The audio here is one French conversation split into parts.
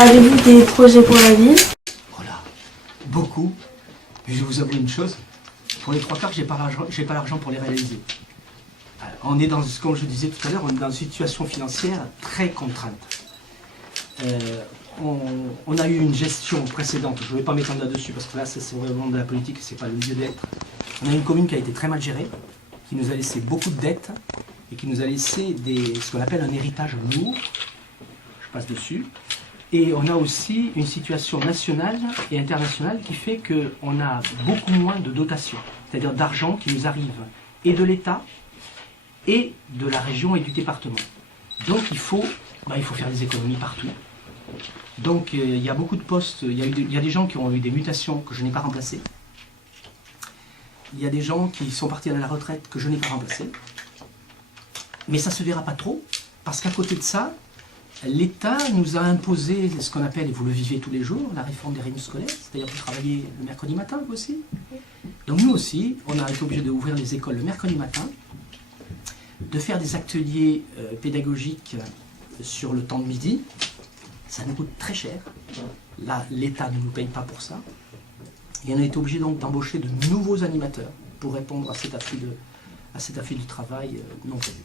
Avez-vous des projets pour la ville? Voilà, beaucoup. Mais je vais vous avouer une chose, pour les trois quarts, j'ai pas l'argent pour les réaliser. On est dans, comme je disais tout à l'heure, on est dans une situation financière très contrainte. On a eu une gestion précédente, je ne vais pas m'étendre là-dessus parce que là c'est vraiment de la politique et c'est pas le lieu d'être. On a une commune qui a été très mal gérée, qui nous a laissé beaucoup de dettes et qui nous a laissé ce qu'on appelle un héritage lourd. Je passe dessus. Et on a aussi une situation nationale et internationale qui fait qu'on a beaucoup moins de dotations, c'est-à-dire d'argent qui nous arrive et de l'État et de la région et du département. Donc il faut faire des économies partout. Donc il y a beaucoup de postes, il y a des gens qui ont eu des mutations que je n'ai pas remplacées. Il y a des gens qui sont partis à la retraite que je n'ai pas remplacés. Mais ça ne se verra pas trop, parce qu'à côté de ça, l'État nous a imposé ce qu'on appelle, et vous le vivez tous les jours, la réforme des rythmes scolaires, c'est-à-dire vous travaillez le mercredi matin, vous aussi. Donc nous aussi, on a été obligé d'ouvrir les écoles le mercredi matin, de faire des ateliers pédagogiques sur le temps de midi. Ça nous coûte très cher. Là, l'État ne nous paye pas pour ça. Et on a été obligé donc d'embaucher de nouveaux animateurs pour répondre à cet afflux du travail non prévu.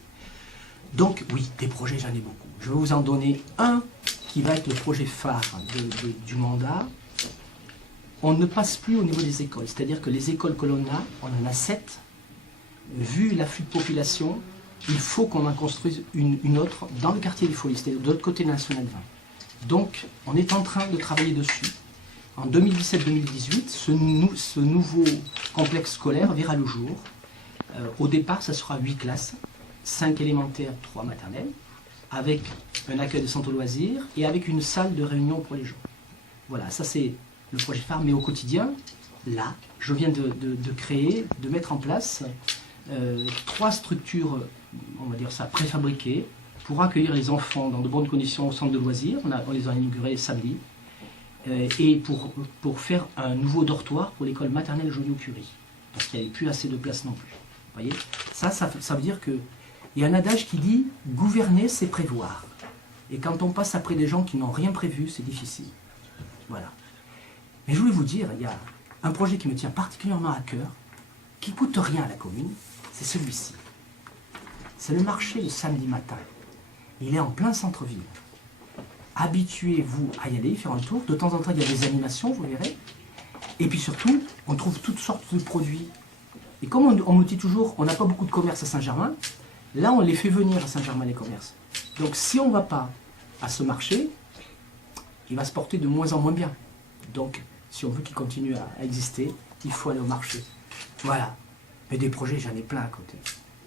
Donc oui, des projets, j'en ai beaucoup. Je vais vous en donner un qui va être le projet phare du mandat. On ne passe plus au niveau des écoles. C'est-à-dire que les écoles que l'on a, on en a 7. Vu l'afflux de population, il faut qu'on en construise une autre dans le quartier des Folies, c'est-à-dire de l'autre côté de la Nationale 20. Donc, on est en train de travailler dessus. En 2017-2018, ce nouveau complexe scolaire verra le jour. Au départ, ça sera 8 classes, 5 élémentaires, 3 maternelles, avec un accueil de centre loisirs et avec une salle de réunion pour les gens. Voilà, ça c'est le projet phare. Mais au quotidien, là, je viens de créer, de mettre en place 3 structures, on va dire ça, préfabriquées, pour accueillir les enfants dans de bonnes conditions au centre de loisirs. On les a inaugurés samedi. Et pour faire un nouveau dortoir pour l'école maternelle Joliot-Curie. Parce qu'il n'y avait plus assez de place non plus. Vous voyez, ça veut dire qu'il y a un adage qui dit « gouverner, c'est prévoir ». Et quand on passe après des gens qui n'ont rien prévu, c'est difficile. Voilà. Mais je voulais vous dire, il y a un projet qui me tient particulièrement à cœur, qui ne coûte rien à la commune, c'est celui-ci. C'est le marché le samedi matin. Il est en plein centre-ville. Habituez-vous à y aller, faire un tour. De temps en temps, il y a des animations, vous verrez. Et puis surtout, on trouve toutes sortes de produits. Et comme on me dit toujours, on n'a pas beaucoup de commerces à Saint-Germain, là, on les fait venir à Saint-Germain, les commerces. Donc, si on ne va pas à ce marché, il va se porter de moins en moins bien. Donc, si on veut qu'il continue à exister, il faut aller au marché. Voilà. Mais des projets, j'en ai plein à côté.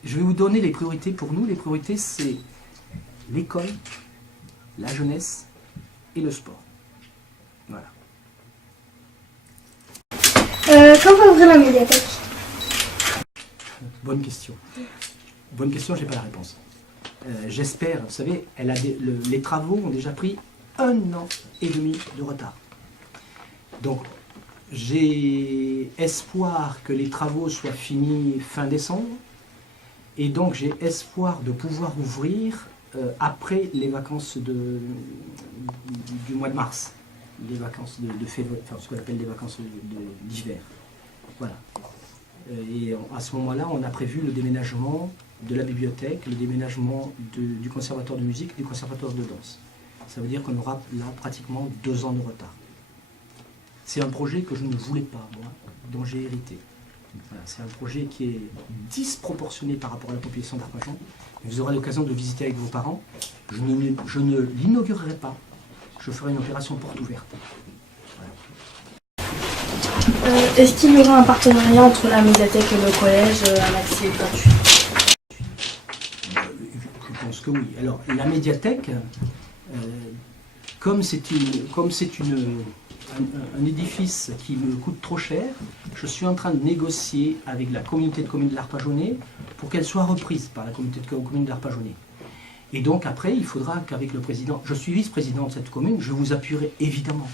Je vais vous donner les priorités pour nous. Les priorités, c'est l'école, la jeunesse et le sport. Voilà. Quand va ouvrir la médiathèque? Bonne question. Bonne question, je n'ai pas la réponse. J'espère, vous savez, les travaux ont déjà pris 1 an et demi de retard. Donc, j'ai espoir que les travaux soient finis fin décembre. Et donc, j'ai espoir de pouvoir ouvrir après les vacances du mois de mars, les vacances de février, enfin ce qu'on appelle les vacances d'hiver. Voilà. Et à ce moment-là, on a prévu le déménagement de la bibliothèque, le déménagement du conservatoire de musique, du conservatoire de danse. Ça veut dire qu'on aura là pratiquement 2 ans de retard. C'est un projet que je ne voulais pas, moi, dont j'ai hérité. Voilà, c'est un projet qui est disproportionné par rapport à la population d'Arpajon. Vous aurez l'occasion de visiter avec vos parents. Je ne l'inaugurerai pas. Je ferai une opération porte ouverte. Voilà. Est-ce qu'il y aura un partenariat entre la médiathèque et le collège, un accès gratuit? Je pense que oui. Alors, la médiathèque, comme c'est un édifice qui me coûte trop cher, je suis en train de négocier avec la communauté de communes de l'Arpajonais pour qu'elle soit reprise par la communauté de communes de l'Arpajonais. Et donc après, il faudra qu'avec le président, je suis vice-président de cette commune, je vous appuierai évidemment.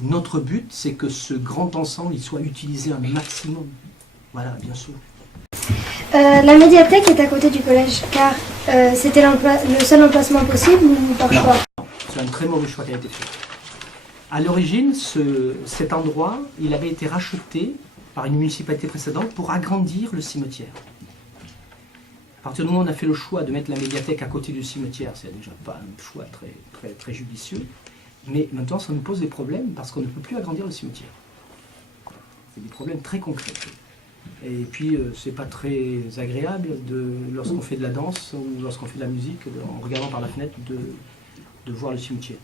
Notre but, c'est que ce grand ensemble, il soit utilisé un maximum. Voilà, bien sûr. La médiathèque est à côté du collège, car c'était le seul emplacement possible ou par choix? Non, c'est un très mauvais choix qui a été fait. À l'origine, cet endroit, il avait été racheté par une municipalité précédente pour agrandir le cimetière. À partir du moment où on a fait le choix de mettre la médiathèque à côté du cimetière, c'est déjà pas un choix très judicieux, mais maintenant ça nous pose des problèmes parce qu'on ne peut plus agrandir le cimetière. C'est des problèmes très concrets. Et puis c'est pas très agréable lorsqu'on fait de la danse ou lorsqu'on fait de la musique, en regardant par la fenêtre, de voir le cimetière.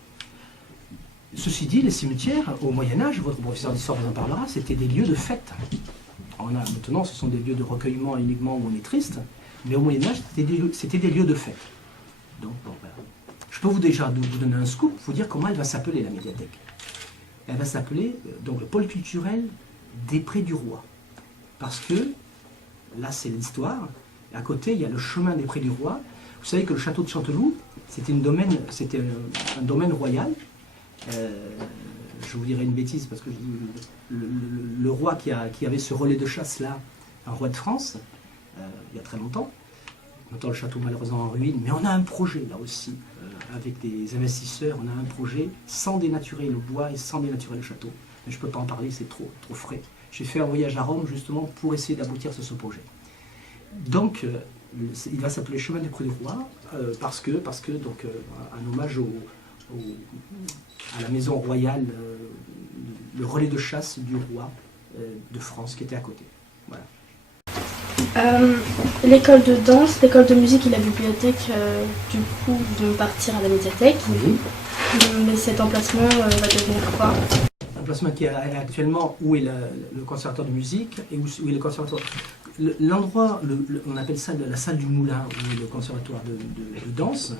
Ceci dit, les cimetières, au Moyen-Âge, votre professeur d'histoire vous en parlera, c'était des lieux de fête. Maintenant, ce sont des lieux de recueillement uniquement où on est triste, mais au Moyen-Âge, c'était des lieux de fête. Donc, bon, ben, je peux vous donner un scoop, vous dire comment elle va s'appeler, la médiathèque. Elle va s'appeler donc le pôle culturel des Prés du Roi. Parce que, là, c'est l'histoire, à côté, il y a le chemin des Prés du Roi. Vous savez que le château de Chanteloup, c'était un domaine royal. Je vous dirais une bêtise parce que le roi qui avait ce relais de chasse là, un roi de France, il y a très longtemps. Maintenant le château malheureusement en ruine, mais on a un projet là aussi, avec des investisseurs, on a un projet sans dénaturer le bois et sans dénaturer le château. Mais je ne peux pas en parler, c'est trop frais. J'ai fait un voyage à Rome justement pour essayer d'aboutir sur ce projet. Donc il va s'appeler Chemin des Prés du Roi parce que donc, un hommage à la maison royale, le relais de chasse du roi de France qui était à côté. Voilà. L'école de danse, l'école de musique et la bibliothèque du coup vont partir à la médiathèque. Oui. Mais cet emplacement va devenir quoi? L'emplacement qui est actuellement, où est le conservatoire de musique et où est le conservatoire. L'endroit, on appelle ça la salle du Moulin, où est le conservatoire de danse.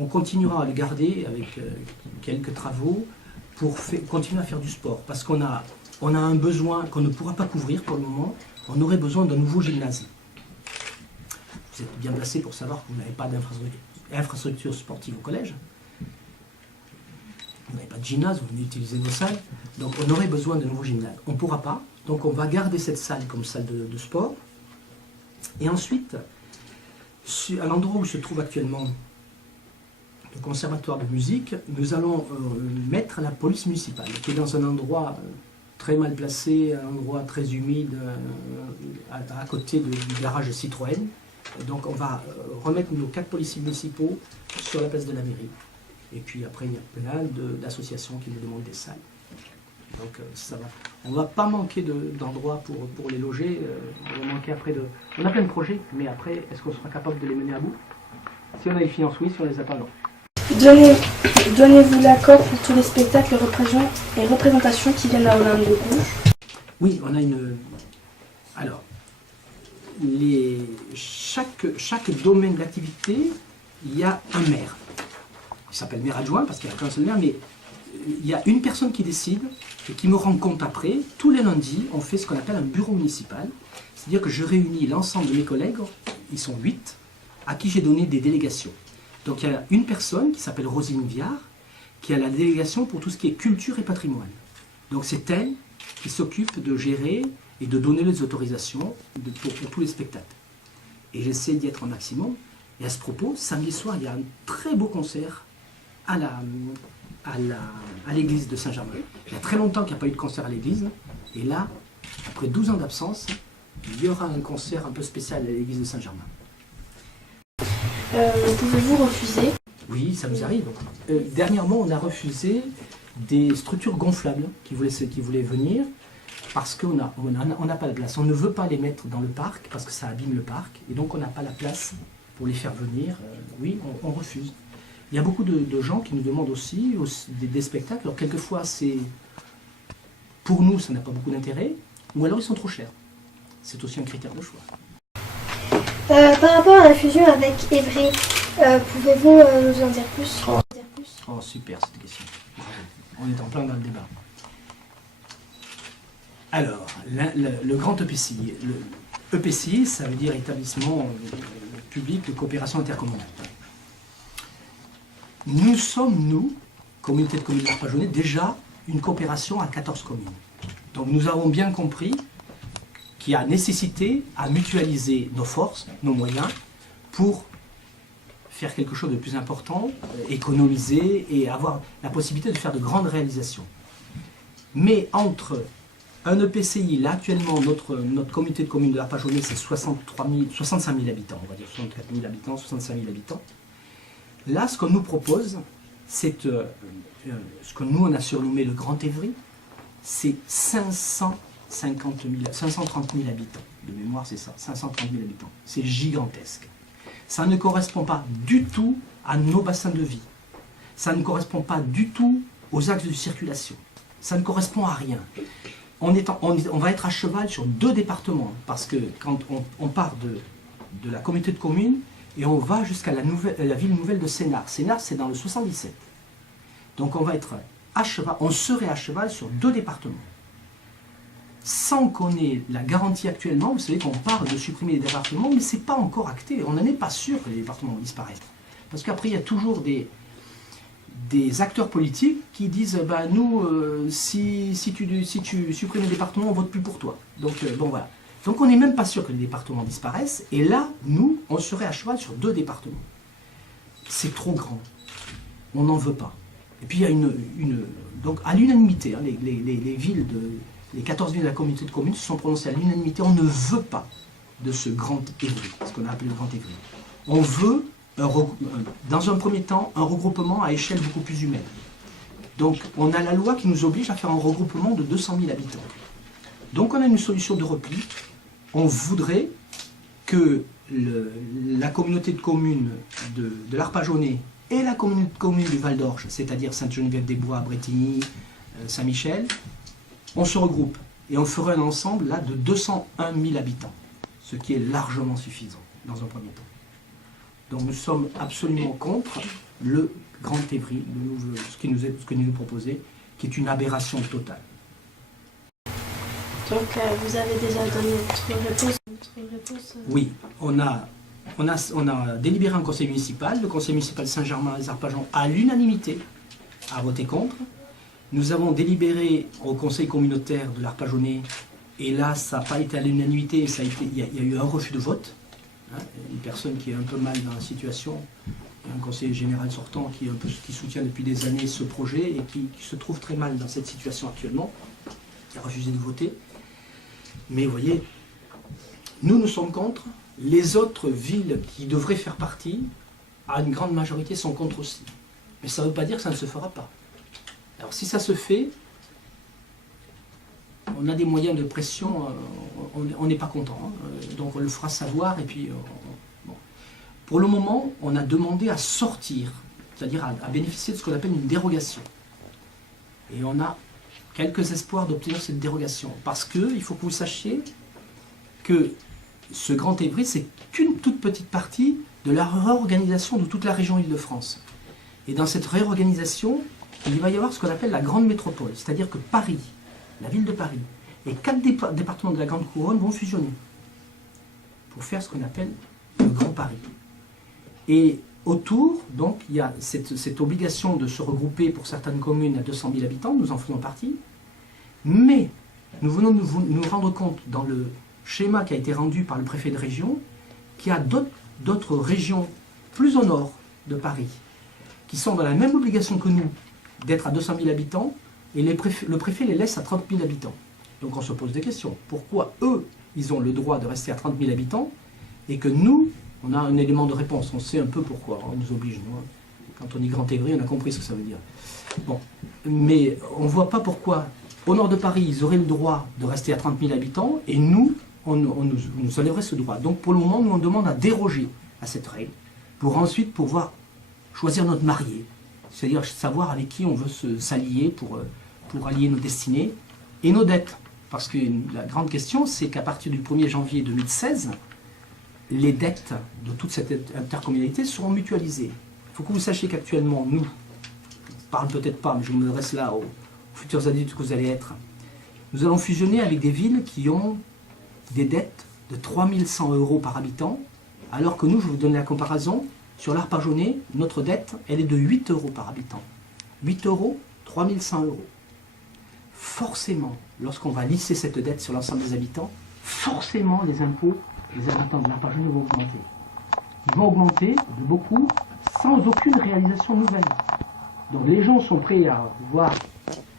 On continuera à le garder avec quelques travaux pour continuer à faire du sport. Parce qu'on a un besoin qu'on ne pourra pas couvrir pour le moment. On aurait besoin d'un nouveau gymnase. Vous êtes bien placé pour savoir que vous n'avez pas d'infrastructure sportive au collège. Vous n'avez pas de gymnase, vous venez utiliser nos salles. Donc on aurait besoin d'un nouveau gymnase. On ne pourra pas. Donc on va garder cette salle comme salle de sport. Et ensuite, à l'endroit où se trouve actuellement le conservatoire de musique, nous allons mettre la police municipale, qui est dans un endroit très mal placé, un endroit très humide, à côté du garage Citroën. Donc on va remettre nos 4 policiers municipaux sur la place de la mairie. Et puis après, il y a plein d'associations qui nous demandent des salles. Donc ça va. On ne va pas manquer d'endroits pour les loger. On va manquer après On a plein de projets, mais après, est-ce qu'on sera capable de les mener à bout? Si on a les finances, oui. Si on les a pas, non. Donnez-vous l'accord pour tous les spectacles et représentations qui viennent à Olympe de Gouges? Oui, on a une... Alors, chaque domaine d'activité, il y a un maire. Il s'appelle maire adjoint parce qu'il n'y a qu'un seul maire, mais il y a une personne qui décide et qui me rend compte après. Tous les lundis, on fait ce qu'on appelle un bureau municipal. C'est-à-dire que je réunis l'ensemble de mes collègues, ils sont 8, à qui j'ai donné des délégations. Donc il y a une personne qui s'appelle Rosine Viard, qui a la délégation pour tout ce qui est culture et patrimoine. Donc c'est elle qui s'occupe de gérer et de donner les autorisations pour tous les spectacles. Et j'essaie d'y être un maximum. Et à ce propos, samedi soir, il y a un très beau concert à l'église de Saint-Germain. Il y a très longtemps qu'il n'y a pas eu de concert à l'église. Et là, après 12 ans d'absence, il y aura un concert un peu spécial à l'église de Saint-Germain. Pouvez-vous refuser? Oui, ça nous arrive. Dernièrement, on a refusé des structures gonflables qui voulaient venir parce qu'on n'a pas la place. On ne veut pas les mettre dans le parc parce que ça abîme le parc. Et donc, on n'a pas la place pour les faire venir. Oui, on refuse. Il y a beaucoup de gens qui nous demandent aussi des spectacles. Alors, quelquefois, pour nous, ça n'a pas beaucoup d'intérêt. Ou alors, ils sont trop chers. C'est aussi un critère de choix. Par rapport à la fusion avec Évry, pouvez-vous nous en dire plus? Oh, super cette question. On est en plein dans le débat. Alors, le grand EPCI. Le EPCI, ça veut dire établissement public de coopération intercommunale. Nous sommes, communauté de communes d'Arpajonais, déjà une coopération à 14 communes. Donc nous avons bien compris qu'il y a nécessité à mutualiser nos forces, nos moyens, pour faire quelque chose de plus important, économiser et avoir la possibilité de faire de grandes réalisations. Mais entre un EPCI, là actuellement, notre communauté de communes de l'Arpajonais, c'est 65 000 habitants, on va dire 64 000 habitants, 65 000 habitants. Là, ce qu'on nous propose, c'est ce que nous, on a surnommé le Grand Évry, c'est 530 000 habitants. De mémoire, c'est ça, 530 000 habitants. C'est gigantesque. Ça ne correspond pas du tout à nos bassins de vie. Ça ne correspond pas du tout aux axes de circulation. Ça ne correspond à rien. On va être à cheval sur 2 départements, parce que quand on part de la communauté de communes et on va jusqu'à la ville nouvelle de Sénart. Sénart, c'est dans le 77. Donc on va être à cheval, on serait à cheval sur 2 départements. Sans qu'on ait la garantie actuellement, vous savez qu'on parle de supprimer les départements, mais ce n'est pas encore acté. On n'en est pas sûr que les départements vont disparaître. Parce qu'après, il y a toujours des acteurs politiques qui disent bah, nous, si tu supprimes les départements, on ne vote plus pour toi. Donc, bon, voilà. Donc on n'est même pas sûr que les départements disparaissent. Et là, nous, on serait à cheval sur 2 départements. C'est trop grand. On n'en veut pas. Et puis il y a donc à l'unanimité, hein, les villes les 14 villes de la communauté de communes se sont prononcées à l'unanimité. On ne veut pas de ce Grand Évry, ce qu'on a appelé le Grand Évry. On veut, dans un premier temps, un regroupement à échelle beaucoup plus humaine. Donc, on a la loi qui nous oblige à faire un regroupement de 200 000 habitants. Donc, on a une solution de repli. On voudrait que la communauté de communes de l'Arpajonais et la communauté de communes du Val d'Orge, c'est-à-dire Sainte-Geneviève-des-Bois, Brétigny, Saint-Michel, on se regroupe et on ferait un ensemble là de 201 000 habitants, ce qui est largement suffisant dans un premier temps. Donc nous sommes absolument contre le Grand Évry, ce qui nous est proposé, qui est une aberration totale. Donc vous avez déjà donné votre réponse. Oui, on a délibéré en conseil municipal. Le conseil municipal Saint-Germain-les-Arpajons à l'unanimité a voté contre. Nous avons délibéré au conseil communautaire de l'Arpajonais, et là, ça n'a pas été à l'unanimité, il y a eu un refus de vote. Hein, une personne qui est un peu mal dans la situation, un conseiller général sortant qui soutient depuis des années ce projet et qui se trouve très mal dans cette situation actuellement, qui a refusé de voter. Mais vous voyez, nous sommes contre. Les autres villes qui devraient faire partie, à une grande majorité, sont contre aussi. Mais ça ne veut pas dire que ça ne se fera pas. Alors si ça se fait, on a des moyens de pression, on n'est pas content, hein, donc on le fera savoir. Et puis, bon. Pour le moment, on a demandé à sortir, c'est-à-dire à bénéficier de ce qu'on appelle une dérogation. Et on a quelques espoirs d'obtenir cette dérogation, parce qu'il faut que vous sachiez que ce Grand Évry, c'est qu'une toute petite partie de la réorganisation de toute la région Île-de-France. Et dans cette réorganisation, il va y avoir ce qu'on appelle la grande métropole, c'est-à-dire que Paris, la ville de Paris, et 4 départements de la Grande Couronne vont fusionner pour faire ce qu'on appelle le Grand Paris. Et autour, donc, il y a cette obligation de se regrouper pour certaines communes à 200 000 habitants, nous en faisons partie, mais nous venons nous rendre compte dans le schéma qui a été rendu par le préfet de région qu'il y a d'autres régions plus au nord de Paris qui sont dans la même obligation que nous d'être à 200 000 habitants, et le préfet les laisse à 30 000 habitants. Donc on se pose des questions. Pourquoi eux, ils ont le droit de rester à 30 000 habitants, et que nous, on a un élément de réponse, on sait un peu pourquoi, on nous oblige, nous. Quand on dit Grand Évry, on a compris ce que ça veut dire. Bon, mais on ne voit pas pourquoi, au nord de Paris, ils auraient le droit de rester à 30 000 habitants, et nous, on nous enlèverait ce droit. Donc pour le moment, nous, on demande à déroger à cette règle, pour ensuite pouvoir choisir notre marié, c'est-à-dire savoir avec qui on veut s'allier pour allier nos destinées et nos dettes. Parce que la grande question, c'est qu'à partir du 1er janvier 2016, les dettes de toute cette intercommunalité seront mutualisées. Il faut que vous sachiez qu'actuellement, nous, je ne parle peut-être pas, mais je m'adresse là aux futurs adultes que vous allez être, nous allons fusionner avec des villes qui ont des dettes de 3 100 € par habitant, alors que nous, je vais vous donner la comparaison, sur l'Arpajonais, notre dette, elle est de 8 € par habitant. 8 €, 3 100 €. Forcément, lorsqu'on va lisser cette dette sur l'ensemble des habitants, forcément les impôts des habitants de l'Arpajonais vont augmenter. Ils vont augmenter de beaucoup sans aucune réalisation nouvelle. Donc les gens sont prêts à voir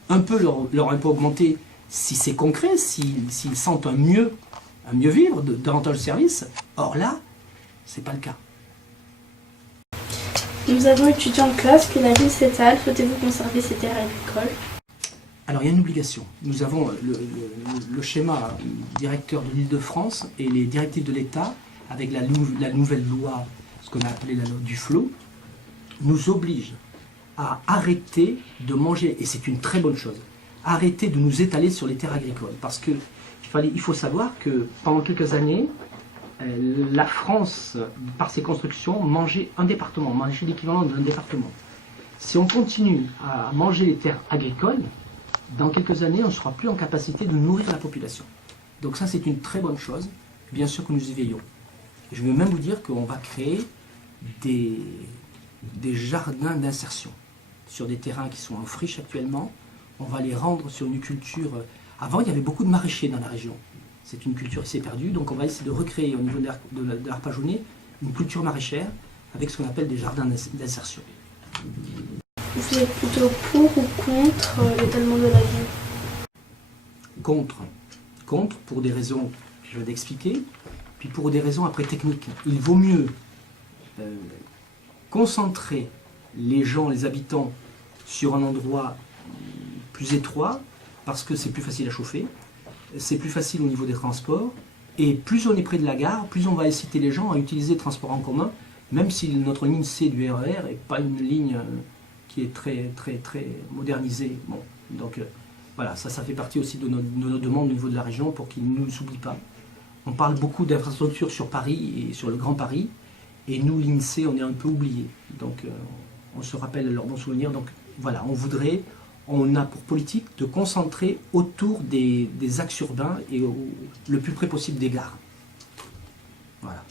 un peu leur impôt augmenter si c'est concret, s'ils sentent un mieux vivre, davantage de services. Or là, c'est pas le cas. Nous avons étudié en classe que la ville s'étale. Souhaitez-vous conserver ces terres agricoles? Alors il y a une obligation. Nous avons le schéma directeur de l'Île-de-France et les directives de l'État avec la nouvelle loi, ce qu'on a appelé la loi Duflot, nous oblige à arrêter de manger, et c'est une très bonne chose, arrêter de nous étaler sur les terres agricoles. Parce que il faut savoir que pendant quelques années, la France, par ses constructions, mangeait un département, mangeait l'équivalent d'un département. Si on continue à manger les terres agricoles, dans quelques années, on ne sera plus en capacité de nourrir la population. Donc ça, c'est une très bonne chose. Bien sûr que nous y veillons. Je vais même vous dire qu'on va créer des jardins d'insertion sur des terrains qui sont en friche actuellement. On va les rendre sur une culture... Avant, il y avait beaucoup de maraîchers dans la région. C'est une culture qui s'est perdue, donc on va essayer de recréer au niveau de l'Arpajonais une culture maraîchère avec ce qu'on appelle des jardins d'insertion. Vous êtes plutôt pour ou contre l'étalement de la ville? Contre. Contre, pour des raisons que je viens d'expliquer, puis pour des raisons après techniques. Il vaut mieux concentrer les gens, les habitants, sur un endroit plus étroit, parce que c'est plus facile à chauffer, c'est plus facile au niveau des transports, et plus on est près de la gare, plus on va inciter les gens à utiliser le transport en commun, même si notre ligne C du RER n'est pas une ligne qui est très modernisée. Bon, donc voilà, ça fait partie aussi de nos demandes au niveau de la région pour qu'ils ne nous oublient pas. On parle beaucoup d'infrastructures sur Paris et sur le Grand Paris, et nous, l'INSEE, on est un peu oubliés. Donc on se rappelle leurs bons souvenirs. Donc voilà, on a pour politique de concentrer autour des axes urbains et le plus près possible des gares. Voilà.